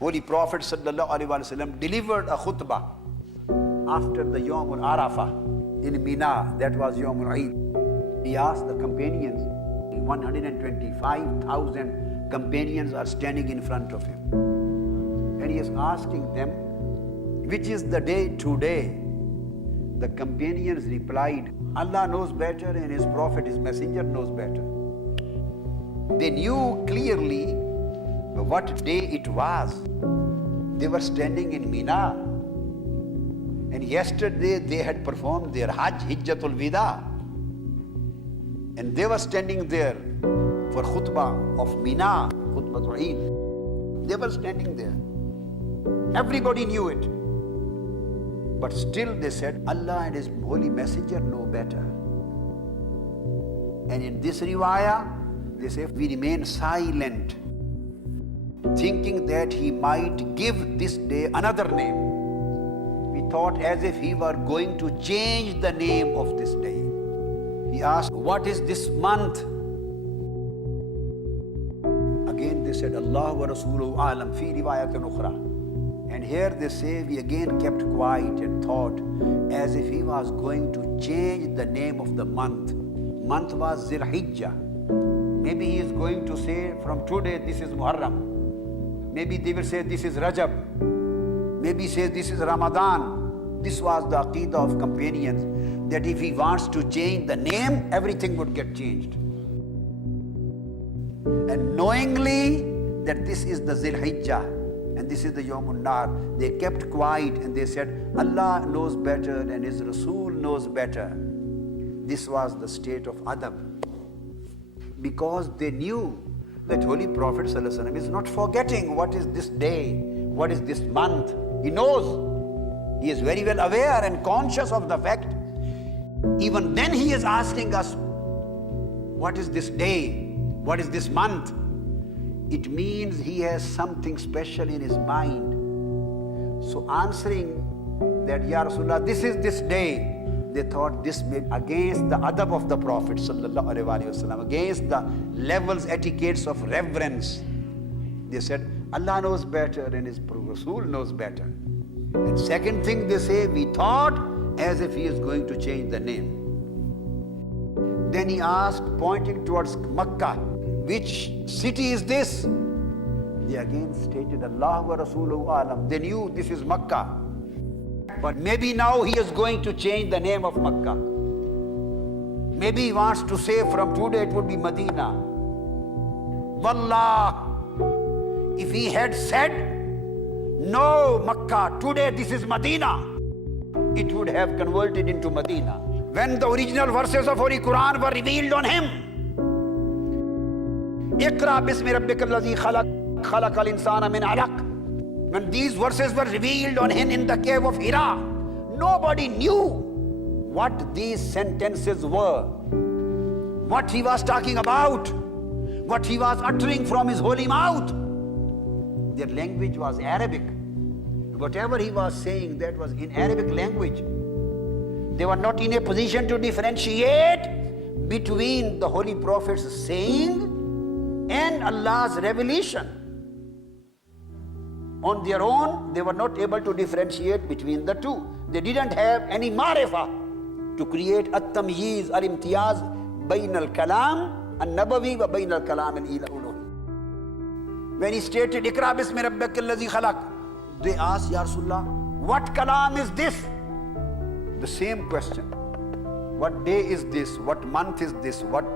Holy Prophet sallallahu alaihi wasallam delivered a khutbah after the Yawm al-Arafah in Mina. That was Yawm al-Eid. He asked the companions, 125,000 companions are standing in front of him. And he is asking them, which is the day today? The companions replied, Allah knows better and His Prophet, His Messenger knows better. They knew clearly what day it was. They were standing in Mina. And yesterday they had performed their Hajj, Hijjatul Wida. And they were standing there for khutbah of Mina, khutbatul Eid. They were standing there. Everybody knew it. But still they said, Allah and His Holy Messenger know better. And in this riwayah, they say, we remain silent, thinking that He might give this day another name. We thought as if He were going to change the name of this day. He asked, what is this month? Again they said, Allah wa Rasuluhu alam fi riwayatin ukhra. And here they say, we again kept quiet and thought as if He was going to change the name of the month. Month was Zil Hijjah. Maybe He is going to say from today this is Muharram. Maybe they will say this is Rajab. Maybe He says this is Ramadan. This was the Aqidah of companions, that if He wants to change the name, everything would get changed. And knowingly that this is the Zil Hijjah and this is the Yawmun Nar, they kept quiet and they said, Allah knows better and His Rasul knows better. This was the state of adab. Because they knew that Holy Prophet ﷺ is not forgetting what is this day, what is this month. He knows. He is very well aware and conscious of the fact. Even then He is asking us, what is this day? What is this month? It means He has something special in His mind. So answering that, Ya Rasulullah, this is this day, they thought this may be against the adab of the Prophet sallallahu alaihi wasallam, against the levels, etiquettes of reverence. They said, Allah knows better and His Rasul knows better. And second thing they say, we thought as if He is going to change the name. Then He asked, pointing towards Makkah, which city is this? They again stated, Allah wa Rasuluhu alam. They knew this is Makkah. But maybe now He is going to change the name of Makkah. Maybe He wants to say from today it would be Medina. Wallah, if He had said, no, Makkah, today this is Medina, it would have converted into Medina. When the original verses of Holy Quran were revealed on Him, Iqra bismi rabbika alladhi khalaq, khalaqal insana min alaq. When these verses were revealed on Him in the cave of Hira, nobody knew what these sentences were, what He was talking about, what He was uttering from His holy mouth. Their language was Arabic. Whatever He was saying, that was in Arabic language. They were not in a position to differentiate between the Holy Prophet's saying and Allah's revelation. On their own, they were not able to differentiate between the two. They didn't have any ma'rifah to create at-tamyiz, al-imtiyaz, bayn al-kalam al-nabawi wa bayn al-kalam al-ilahi. When He stated, Iqra bismi rabbika alladhi khalaq, they asked, Ya Rasulullah, what kalam is this? The same question. What day is this? What month is this? What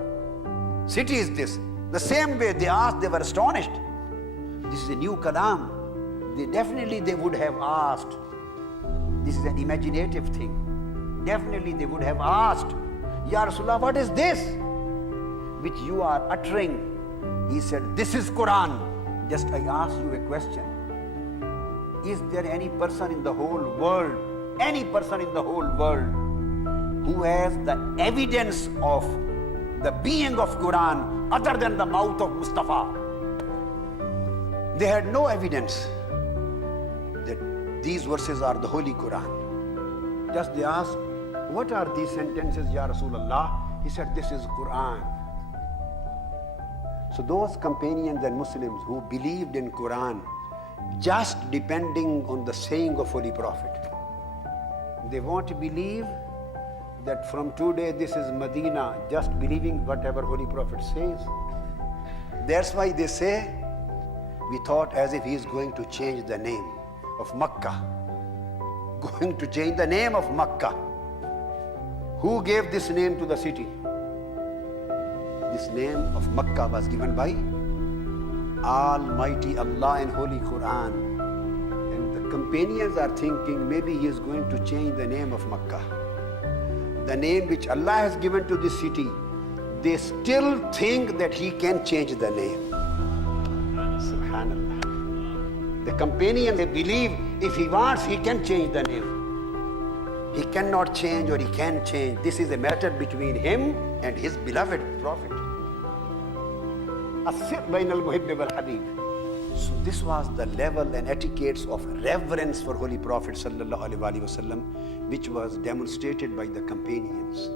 city is this? The same way they asked, they were astonished. This is a new kalam. They would have asked. This is an imaginative thing. Definitely they would have asked, Ya Rasulullah, what is this which you are uttering? He said, this is Quran. Just I ask you a question. Is there any person in the whole world, who has the evidence of the being of Quran other than the mouth of Mustafa? They had no evidence that these verses are the Holy Quran. Just they asked, what are these sentences, Ya Rasulullah? He said, this is Quran. So those companions and Muslims who believed in Quran, just depending on the saying of Holy Prophet. They won't believe that from today this is Medina, just believing whatever Holy Prophet says. That's why they say, we thought as if he is going to change the name of Makkah. Going to change the name of Makkah. Who gave this name to the city? This name of Makkah was given by Almighty Allah in Holy Quran. And the companions are thinking maybe he is going to change the name of Makkah. The name which Allah has given to this city, they still think that he can change the name. Subhanallah. The companions, they believe if he wants, he can change the name. He cannot change or he can change. This is a matter between him and his beloved Prophet. As-sir bayn al-muhibbi wal-habib. So this was the level and etiquettes of reverence for Holy Prophet sallallahu alaihi wasallam, which was demonstrated by the companions.